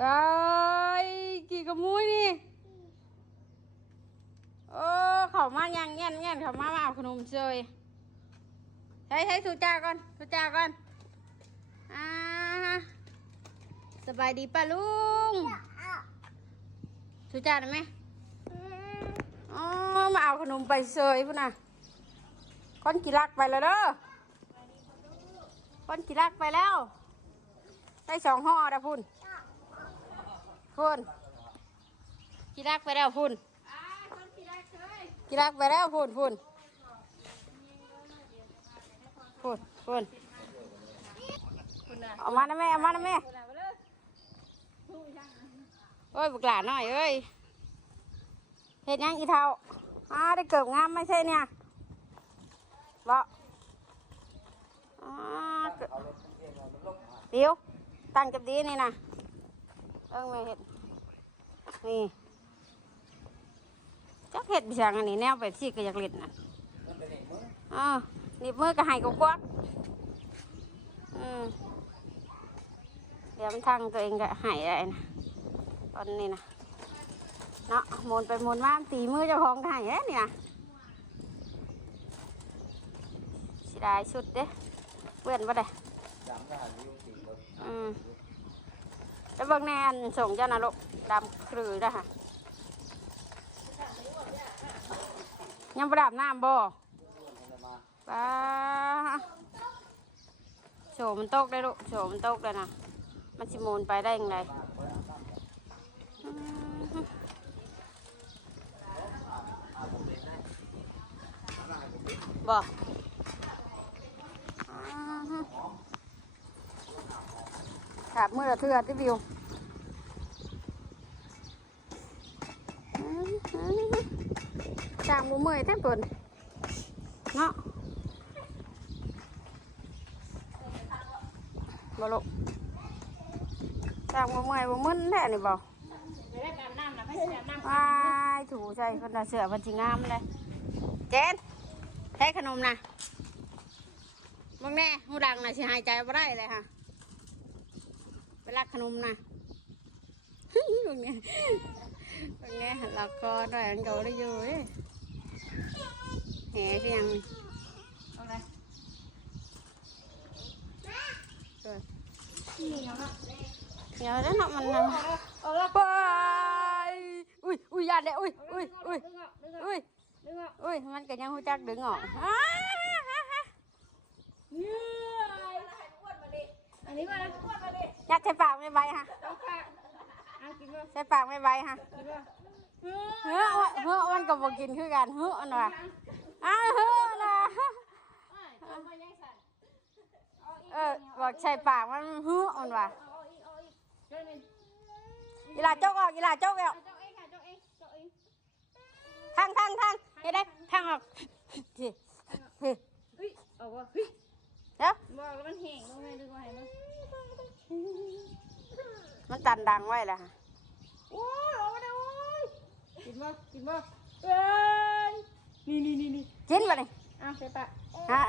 เอ้กี่กระมุ้ยนี่โอ้เขามายังเงี้ยเงี้ยเขามามาเอาขนมเชยใช้ใช้สุจาก่อนสุจาก่อนอ่าสบายดีป่ะลุงสุจาได้ไหมอ๋อมาเอาขนมไปเชยพุ่นน่ะก้อนกี่ลักไปแล้วเด้อก้อนกี่ลักไปแล้วได้สองห่อแล้วพุ่น พุ่นกีรักไปแล้วพุ่นกีรักไปแล้วพุ่นพุ่นพุ่นพุ่นเอามานะแม่เอามานะแม่โอ้ยบุกหลานหน่อยเอ้ยเห็ดหยังอีเทาอ่าได้เกิบงามไม่ใช่เนี่ยบ่อ่าเกิบเดี๋ยวตั้งจับดีนี่นะเอิ้งแม่เห็ด นี่จักเห็ดบิชังอันนี้แนวแบบที่ก็อยากเล่นน่ะอ่านี่มือก็ให้กกวักอืมเดี๋ยวมันทางตัวเองก็ใหายได้นะตอนนี้นะเนาะหมุนไปหมุนมาตีมือเจ้าของก็ใหายเอ้นี่นะสิได้ชุดเด้เปื้อนปะเด้อืม แล้วเบิ่งแนนส่งเจ้านะลูกดำครือนะค่ะยังประดับน้ำบ่ป้าโฉมมันตกได้ลูกโฉมมันตกได้นะมันสิโมนไปได้ยังไงอืมบ่อ่าฮะ ขาดมือเทือที่วิวจางบ่เมื่อยแท้เปิ่นเนาะบ่ลูกจางบ่เมื่อยบ่มึนแท้นี่บ่ไม่ได้การน้ำนะไม่ใช่การน้ำวายถูใส่คนตาเสือเพิ่นสิงามเลยเจนให้ขนมนะเบิ่งแน่หูดังนะสิหายใจบ่ได้เลยค่ะ ไปรักขนมนะเบิ่งแน่เบิ่งแน่เราก็ได้อันเก่าได้อยู่เด้แหเพียงนี่เอาเลยเออนี่เอาละเดี๋ยวแล้วเนาะมันนะเอาละไปอุ้ยอุ้ยยาดเลยอุ้ยอุ้ยอุ้ยดึงออกดึงออกอุ้ยดึงออกอุ้ยมันก็ยังหูจักดึงออก อ้าเย้อันนี้มาแล้วอ้วนมาดิยัดใส่ปากไม่ใบฮะเอาค่ะเอากินมาใส่ปากไม่ใบฮะกินมาเฮ้เฮ้อเฮ้อมันก็บ่กินคือกันเฮ้ออันว่ะอ้าวเฮ้อนะเอาไปยังสั่นเอาอีกเออบอกใส่ปากมันเฮ้ออันว่ะเอาอีกเอาอีกเจ้านี่อีหลาจกออกอีหลาจกออกเจ้าเองค่ะเจ้าเองเจ้าเองทางทางทางเฮ็ดได้ทางออกสิเฮ้ยเฮ้ยเอาวะเฮ้ย เดี๋ยวบอกแล้วมันแห้งลงเลยดึงมาให้มันมันตันดังไว้แล้วฮะโอ้ยเอามาเด้อโอ้ยกินมากินมาเอ้ยนี่นี่นี่นี่กินบ่นี่เอาใส่ปากฮะ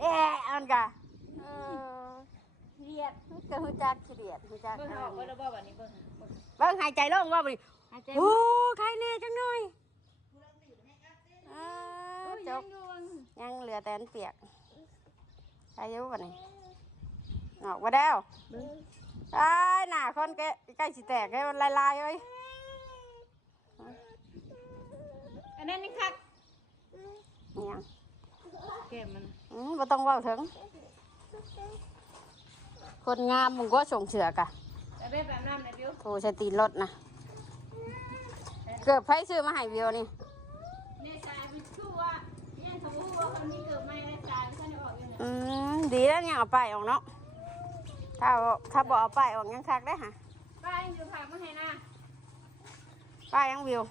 เอ๊ะมันก็เออเรียดมันก็หูจักขี้เดียดหูจักเบิ่งเออออกเบิ่งแล้วบ่บัดนี้เบิ่งเบิ่งเบิ่งหายใจโล่งว่าบ่นี่หายใจโอ้ใครแน่จังหน่อยเอโอ้อยจยังบอยู่ยังเหลือแต่อันเปียกอายุบ่นี่ออกมาแล้วไอ้ายหน้าคนแกใกล้สิแตกให้มันลายๆเอ้ยอันนั้นนี่คักนี่ยังเก็บมันอืมบ่ต้องเว้าถึง คนงามมึงก็ส่งเสือกะจะได้แบบนั้นนะบิวโทรใช้ตีนรถนะ เกือบไผซื้อมาให้วิวนี่ ดีแล้วยังเอาไปายออกเนาะ ถ้าบ่ถ้าบ่เอาไปายออกยังคักได้อฮะป้าอยู่ผักมาให้นะป้ายยังวิว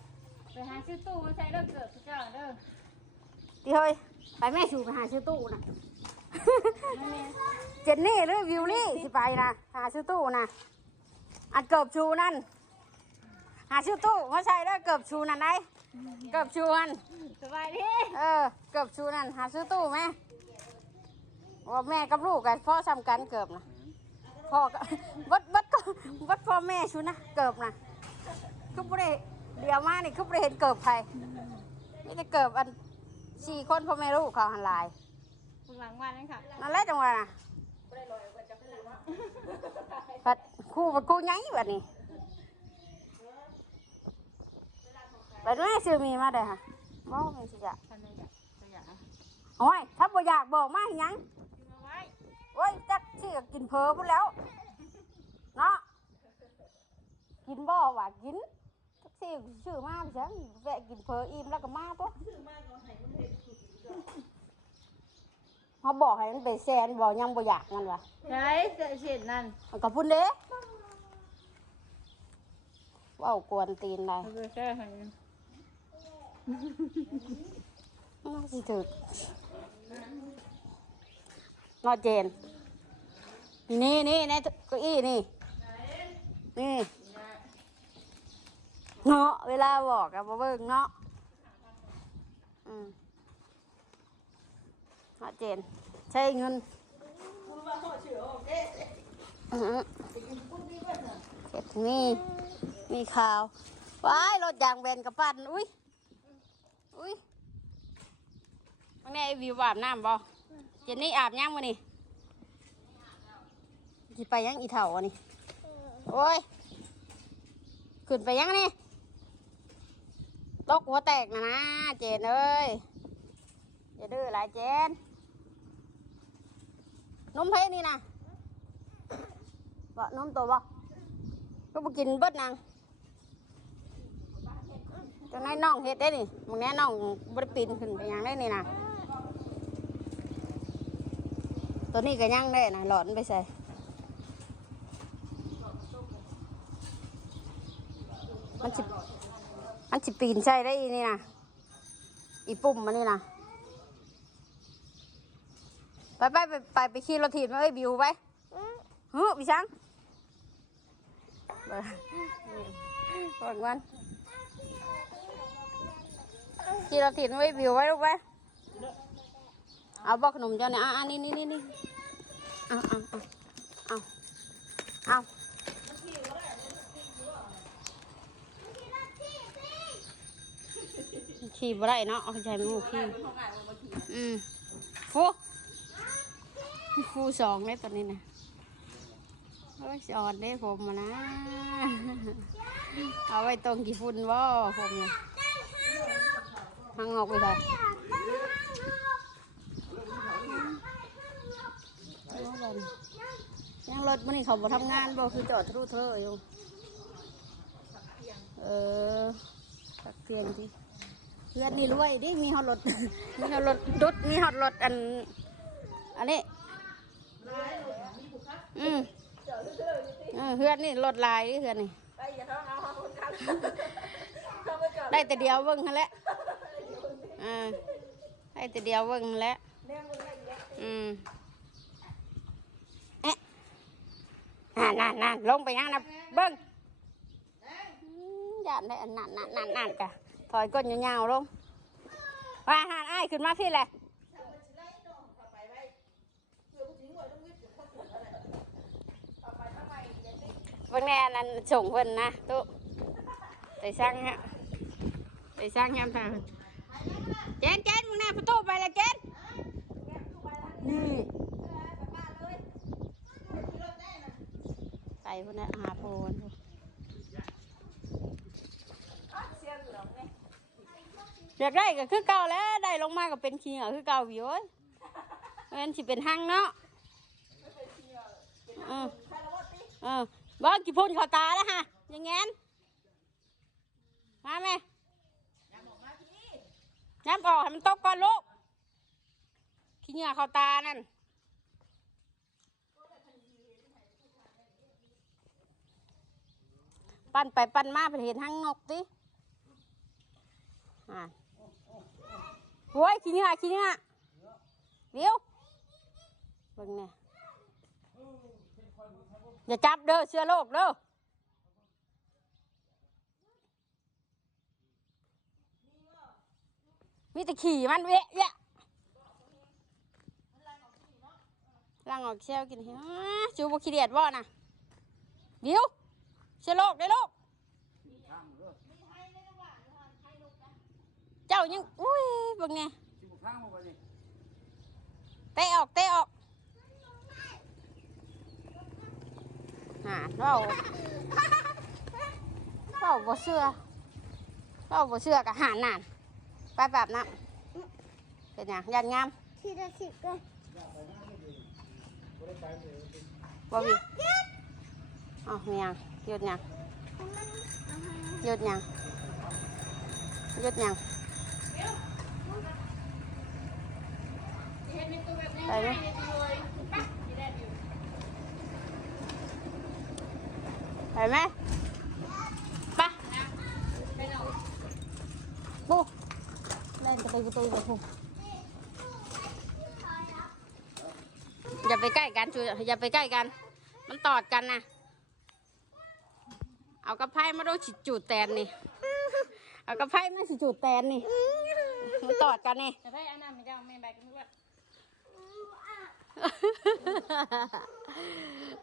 ไปหาซื้อตู้มาใช้เลิกเกิดเจ้าเด้อดีเฮ้ยไปแม่ชูไปหาซื้อตู้นะนั่นเองเจนนี่หรือวิวลี่สิไปนะหาซื้อตู้นะอันเกือบชูนั่น หาซื้อตู้มาใช่แล้วเกือบชูนั่นไดเกือบชูนั่นสบายดีเออเกือบชูนั่นหาซื้อตู้ไหม ว่าแม่กับลูกกันพ่อซ้ำกันเกือบนะพ่อก็บัดบัดก็พ่อแม่ชุนะเกิบนะคือบ่ได้เดี๋ยวมานี่คือบ่ได้เห็นเกิบใครนี่จะเกิบอันสี่คนพ่อแม่ลูกเขาหันหลายคุณหลังมานั่นค่ะนั่นแหละจังหวะน่ะพัดคู่พัดคู่ไงแบบนี้ไปด้วยซื้อมีมาได้อค่ะบอกมันสิจะทันเลยจ้ะตัวอย่างโอ้ยถ้าบ่อยากบอกมาให้หยังกินมาไว้ โอ้ยจักสิก็กินเพอพุ่นแล้ว เนาะ กินบ่ว่ากินจักสิชื่อมาไปจังแวะกินเพออิ่มแล้วก็มาตัวเขาบอกให้มันไปแซนบอกยังบ่อยากมันวะใช่เสียเฉดนั่นมันก็พุ่นเด้เว้ากวนตีนได้เอาไปแค่ให้น่าสิถึก นอเจน นี่นี่ในเก้าอี้นี่ นี่เนาะเวลาบอกอะบ่เบิ่งเนาะอืมนอเจน ใช้เงินเก็บนี่มีข่าวว้ายรถยางแบนกับปันอุ้ยอุ้ยวันนี้ไอ้วิวอาบน้ำบ่ เจนนี่อาบยังมานี่สิไปยังอีเถ่าอันนี้โอ้ย ขึ้นไปยังนี่ตกหัวแตกนะนะเจนเอ้ยอย่าดื้อหลายเจนนมเพนี่นะบ่นมตัวบ่ก็บ่กินเบิดนางจังไดน้องเฮ็ดได้นี่มึงแน่น้องบ่ได้ปีนขึ้นไปยังได้นี่นะ ตัวนี้ก็ยังได้นะหลอนไปใส่มันสิมันสิปีนใส่ได้อีนี่นะอีปุ่มมันนี่นะไปไปไปไปไปขี่รถถีบมาเอ้บิวไปฮึพี่ช้างเบิ่งเบิ่งมันขี่ราถินไว้วิวไว้ลูกไว้ เอาบอกขนมเจ้าเนี่ยอะนี่นี่นี่นี่เอาเอาเอาเอาขี่บ่ได้เนาะเอาใจมันหมูขี่อืมฟูฟูสองเลยตอนนี้นะโอ้ยสอนได้ผมมานะ เอาไว้ตรงกี่ฝุ่นบ่ผมเนี่ยหางออกไปเลยยัง รถมันนี่เขาบ่ทำงานบ่คือจอดทะลุเธออยู่เออตักเตียงที่เพื่อนนี่รวยดิมีฮอตรถมีฮอตรถดุดมีฮอตรถอันอันนี้อืมเออเพื่อนนี่รถลายดิเพื่อนนี่ไปอย่าท้องเอาคนขับได้แต่เดียวเบิ่งหั่นแหละอ่าได้แต่เดียวเบิ่งหั่นแหละอืมเอ๊ะ นั่นนั่นนั่นลงไปยังนะเบิ่งอย่านได้อันนั่นนั่นนั่นนั่นกะถอยก้นยาวๆลงว่าหานอ้ขึ้นมาพี่เลยเบิ่งแน่นั่นส่งเพิ่นนะตุ๊ไปสร้างฮะไปสร้างยามทางเจนเจนมึงแน่ประตูไปเลยเจนไป พุ่นนะหาโพนอยากได้ก็คือเก่าแล้วได้ลงมาก็เป็นขี้เหงาคือเก่าอยู่เว้ยมันสิเป็นหังเนาะอืมเออบ้ากี่พ่นเขาตาแล้วฮะอยังงั้นมาแม่ย้ำออกให้มันตกก่อนลูกขี้เหงื่อเขาตานั่น ปั้นไปปั้นมาไปเห็นห้างนกติอ่าโว้ยขี้เหงื่อขี้เหงื่อเดี๋ยวเบิ่งเนี่ยอย่าจับเด้อเชื้อโรคเด้อมีแต่ขี่มันเวะเวะล่างออกเชลกินเฮ้ยจูบขี้เดียดบ่น่ะเดี๋ยว เชื้อโรคได้ลูกเจ้ายังอุ้ยบังเนี่ยสิบข้างบ่ไปนี่เตะออกเตะออกหาเราเราบ่เชื่อเราบ่เชื่อกับหานนานไปแบบนั้นเป็นหยังยันงามทีละสิบก็บ่มีอ๋อมียง หยุดหยังหยุดหยังหยุดหยังไปไหมไปไหมไปปูเล่นจะไปประตูกับปูอย่าไปใกล้กันจูอย่าไปใกล้กัน มันตอดกันนะ เอากระไพ่มาดูฉิจูดแตนนี่ เอากระไพ่มาฉิจูดแตนนี่มันตอดกันนี่แต่ถ้าอันนั้นไม่ได้ไม่แบกกันด้วย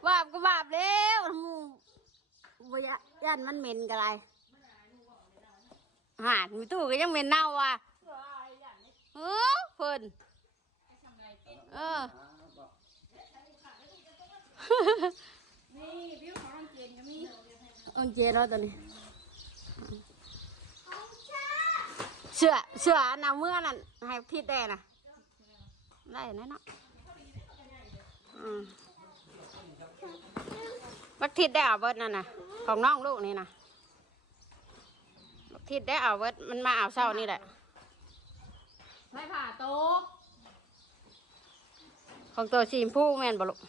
บาปก็บาปแล้วหมูบยะยันมันเหม็นกันไรหาดมีตู้ก็ยังเหม็นเน่าว่ะเออเพิ่นเออนี่บิวของน้องเจนก็มีเอิงเจรอตัวนี้เสือเสืออันนาเมื่อนั่นให้ทิดได้น่ะได้แน่เนาะอืมบักทิดได้เอาเบิดนั่นน่ะของน้องลูกนี่นะบักทิดได้เอาเบิดมันมาเอาเศร้านี่แหละไม่ผ่าโตของตัวสีชมพูแม่นบ่ลูก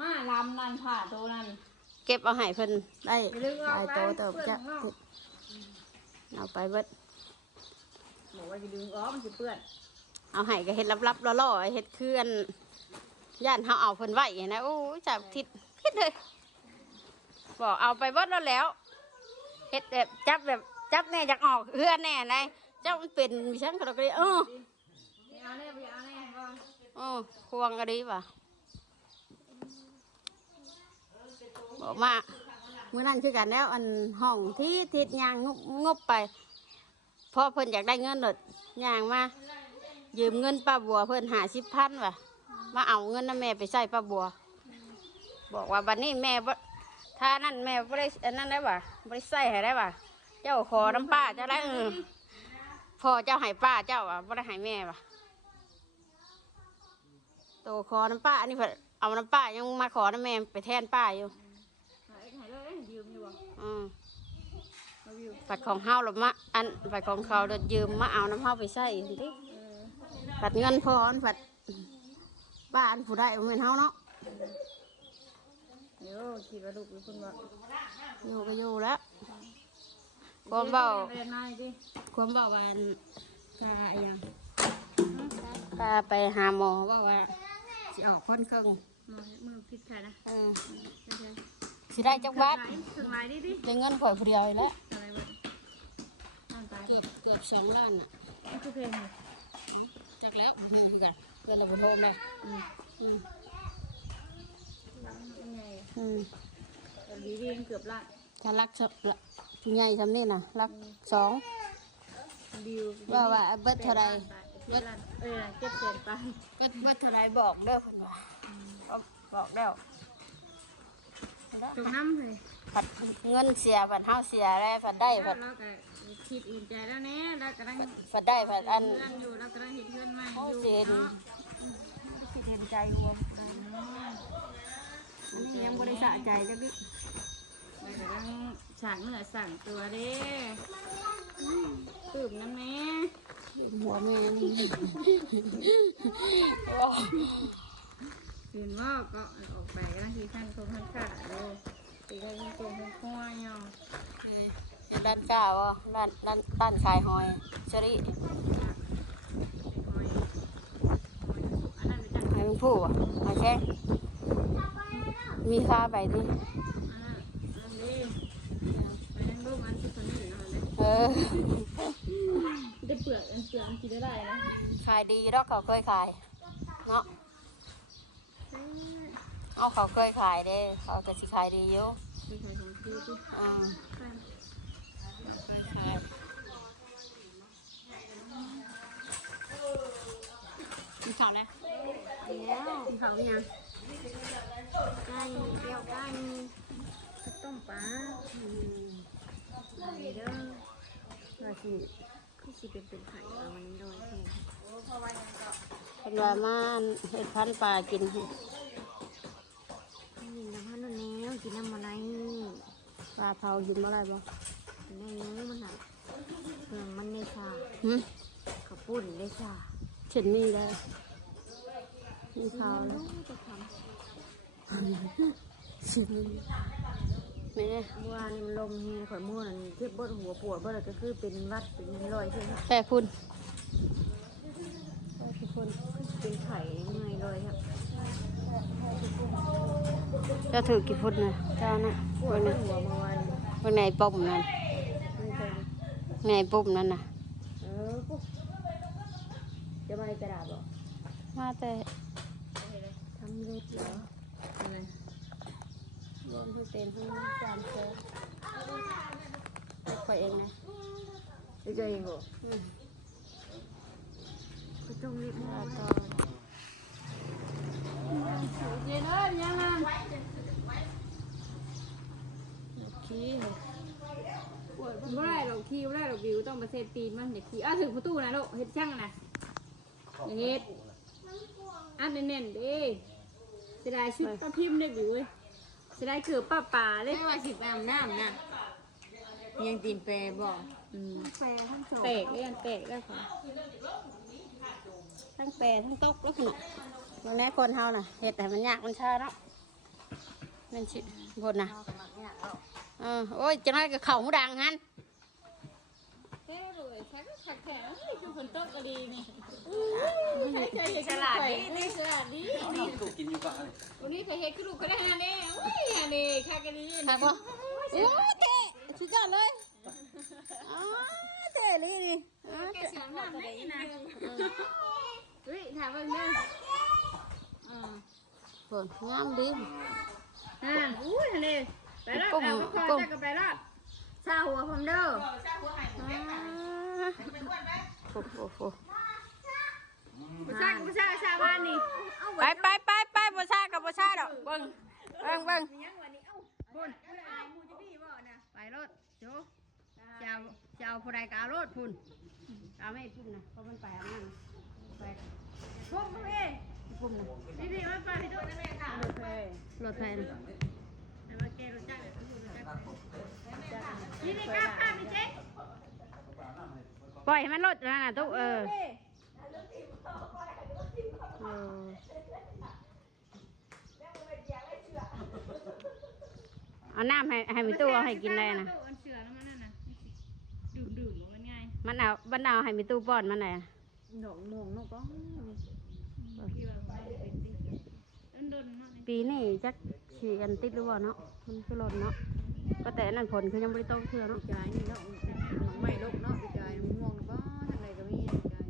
มาลำนันผ่าโตนั่น เก็บเอาให้เพิ่นได้อย่าลืมหเอาลายไปโตเติบจะเปื้อนข้างนอกเอาไปเบิดบอกว่าจะดึงอ๋อมันจะเปื้อน เอาให้ก็เฮ็ดลับๆล่อๆเฮ็ดเคลื่อนย่านเฮาเอาเพิ่นไว้นะโอ้ยจับทิศพิดเลยบอกเอาไปเบิดแล้วแหล้วเฮ็ดแบบจับแบบจับแน่อยากออกเฮือนแน่ไรเจ้ามันเป็นมีฉันก็เลยเออไม่เอาแน่ไม่เอาแน่ก็เออควงก็ดีป่ะ บอกมาเมื่อนั้นคือกันแล้วอันห้องที่ทิศยางงบงบไปพอเพิ่นอยากได้เงินหลดยางมายืมเงินป้าบัวเพิ่นหาสิบพันว่ะมาเอาเงินนะแม่ไปใส่ป้าบัว บอกว่าบัดนี้แม่บ่ถ้านั่นแม่บ่ได้อันนั้นได้ป่ะบ่ได้ใส่ให้ได้ป่ะเจ้าขอน้ำป้าเจ้าได้เออพอเจ้าให้ป้าเจ้าอะบ่ได้ให้แม่ป่ะโตขอน้ำป้าอันนี้เพิ่นเอาน้ำป้ายังมาขอน้ำแม่ไปแทนป้าอยู่ มอยู่บ่อืมมาวิวปัดของเฮาหรือมาอันปัดของเขาเดินยืมมาเอาน้ำเฮาไปใส่ดิเออปัดเงินพออันปัดบ้านผู้ได้บ่แม่นเฮาเนาะเดี๋ยวคิดว่าลูกเป็นคนว่าอยู่ก็อยู่แล้วความเบาไปนายดิความเบาวาอันกาอหยังกาไปหาหมอว่าว่าสิออกคนครึ่งมือมือผิดแค่นะเออ ไม่ใช่ สิได้จักบาทถึงไรดิดิได้เงินข่อยผู้เดียวอีกแล้วอะไรวะนั่นตายเกือบเกือบสองล้านอะนี่คือเพลงเลยจักแล้วบ่ฮู้คือกันเพิ่นละบ่โทรเลยอืมอืมยังไงอืมแต่ดีดีเกือบละถ้ารักสละผู้ใหญ่ทำนี่น่ะรักสองดิวว่าว่าเบิดเท่าไรเบิดเออเก็บเศษไปเบิดเบิดเท่าไรบอกเด้อเพิ่นว่าก็บอกแล้ว ตรงน้ำเลยผัดเงินเสียผัดเฮาเสียได้ผัดได้ผัดเราก็คิดอุ่นใจแล้วเนี่ยเรากำลังผัดได้ผัดอันเพื่อนอยู่เรากำลังเห็นเพื่อนมาโอ้อยู่เจนเนาะคิดเห็นใจรวมอันนี้ยังบริสะใจจักนิดเรากำลังสั่งเนื้อสั่งตัวเด้ตื่มนั่นแม่หัวแม่นี่ ตื่นว่าก็ออกไปกำลังทีขั้นตรงขั้นขาดูตีกันตรงขั้นข้อเนาะด้านก้าวะด้านด้านด้านขายหอยเชอรี่อันนั้นไปจังให้มึงพูดอะหอยแข้งมีค่าไปดิอันนั้นอันนี้ไปนั่งรูปอันที่คนนี้เนาะเลยเออได้เปลือกเปลือกกินได้ไรนะขายดีแล้วเขาเคยขายเนาะ เอาเขาเคยขายเด้เขาก็สิขายดีอยู่มีใครสองคิวดิอืมขายกินข้าวแล้วแล้วกินข้าวยังไก่เกี่ยวไก่ต้มปลาอืมอะไรเด้อว่าสิคือสิเป็นเป็นไข่เอาวันนี้โดยแทน เป็นว่ามาเห็ดพันธุ์ปลากินให้นี่น้ำพันธุ์แนวกินน้ำอะไรปลาเผากินเมื่อไรบ่ในนี้มันหนักเครื่องมันได้ชาหึข้าวปุ้นได้ชาเช่นนี้เลยมีเผาแล้วจะทเช่นนี้แม่ำว่านี่มันลมเฮียข่อยม่วนอันเจ็บเบิดหัวปวดเบิดก็คือเป็นวัดเป็นรอยใช่ไหมแค่คุณแค่ทุกคน เป็นไข่เมื่อยเลยครับ เจะถือกี่พุทธนะเจ้านะปวดวันเบินี้ดหัวมาวันวันไหนปุ่มนั่นไม่เคยไหนปุ่มนั่นน่ะ เออปุ๊บจะมาในกระดาษบ่มาแต่ทำเล็บเหรออะไรรวมที่เป็นทั้งสามเซลข่อยเองนะหรือจะเองบ่อืมก็ต้องเล็บปมาลาต่ต่อเย็นเอ้ยยังไง ขี้ปวดไม่ได้หรอกขี้ไม่ได้หรอกวิวต้องมาเซตตีนมันเดี๋ยวขี้อ้าวถึงประตูนะลูกเฮ็ดช่างนะอย่าเฮ็ดอันแน่นๆเด้จะได้ชุดป้าพิมพ์ได้บิวเว้ยจะได้เกือบป้าป่าเลยไม่ว่าสิไปอาบน้ำนะยังตีนเปรบอกอืมแปรทั้งสองแตกเลยอันแตกได้ค่ะทั้งแปรทั้งตกแล้วขนาดบางแน่คนเฮาน่ะเห็ดแต่มันยากมันช้าเนาะนั่นชิบนน่ะ เออโอ้ยจังไรก็เข่า หูดังฮันแค่เลยแค่ก็ขัดแขนคือฝนตกก็ดีนี่ฉลาดดีนี่ฉลาดดีน้ำตู้กินอยู่ก่อนเลยวันนี้เคยเฮ็ดกระดูกก็ได้ฮะเนี่ยอุ้ยฮะนี่ค่ะกันดีค่ะพ่อโอ้ยเตะสุดยอดเลยอ๋อเตะเลยนี่อ๋อแกเสียงน้ำได้นะเฮ้ยถามว่าเนี่ยอ่าฝนงามดีอ่าอุ้ยฮะนี่ไปรอดเอาก็คอยจักกันไปรอดซาหัวผมเด้อโอ้โหโอ้โหผู้ชายกับผู้ชายชาวบ้านนี่ไปไปไปไปบ่ชากับบ่ชาดอกเบิ่งเบิ่งเบิ่งบุญไปรถโจเจ้าเจ้าผู้ใดก็เอารถพุ่นเอาไม่ปุ่มนะเพราะมันไปเอานั่นไปพุ่งพี่ปุ่มนะพี่พี่มาไปพี่โดนนะแม่ค่ะรถไฟรถไฟ ยี่นี่เจ๊ปล่อยให้มันรถนั่นะตุ๊กเออเอาน้ำให้ให้มีตู้เอาให้กินได้นะอันเสือแล้วมันนั่นนะดื่มดื่มมันง่ายมันเอาบันเอาให้มีตู้ป้อนมันไหนหนองมงนกป้องพี่ว่าเป็นติดนดนเนาะปีนี้จัก ฉีกันติดหรือเปล่าเนาะมันคือรถเนาะก็แต่นั่นผลคือยังบริโตเทื่อเนาะกายนี่เนาะหนองใหม่ลกเนาะปีกายม่วงก็ทางใดก็มีปีกาย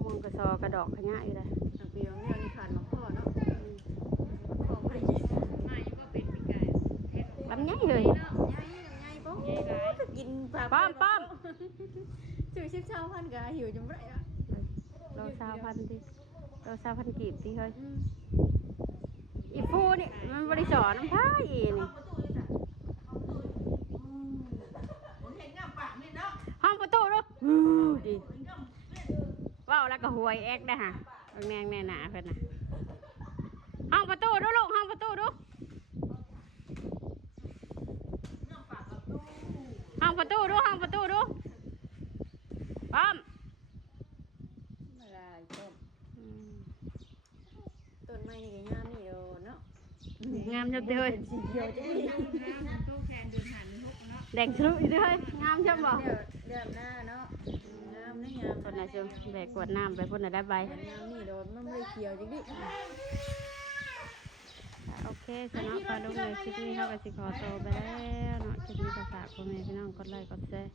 ม่วงกระซอกระดอกขยะอยู่เลยปีนี่ยนี่ขาดมาพ่อเนาะพ่อไม่ได้กินมาอยู่ก็เป็นกายลำไยเลยใหญ่ใหญ่ป้องกินปลาป้อมป้อมจุ๋ยชิบเช้าพันกาหิวจังไรอะโลซาวพันทีโลซาวพันกีบทีเฮ้ย ฟูนี่มันบริสอนน้ำพ้าอีนี่ห้องประตูดูอู้ดิว้าวแล้วก็หวยแอกได้ฮะเบิ่งแนงแน่หนาเพิ่อนนะห้องประตูดูลูกห้องประตูดูห้องประตูดูห้องประตูดูป้อมมาลายต้นต้นไม้นี่ก็งามนี่เนา งามจังเลยสีเขียวจังเลยตู้แคนเดินหันหกเนาะแดงทะลุอีกเลยงามจังบ่เดี๋ยวเดือนหน้าเนาะงามนะงามคนน่ะจะแบกกวดน้ำไปพุ่นน่ะได้ใบงามนี่โดนมันไม่เขียวจังดิโอเคสำหรับปลาดุกในคลิปนี้เขาก็สิขอตัวไปแล้วเนาะคลิปนี้ก็ฝากพ่อแม่พี่น้องกดไลค์กดแชร์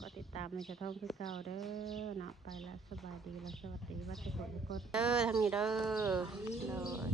กดติดตามในจะท่องคือเก่าเด้อเนาะไปแล้วสบายดีแล้วสวัสดีวัดทุกคนทุกคนเด้อทางนี้เด้อเลย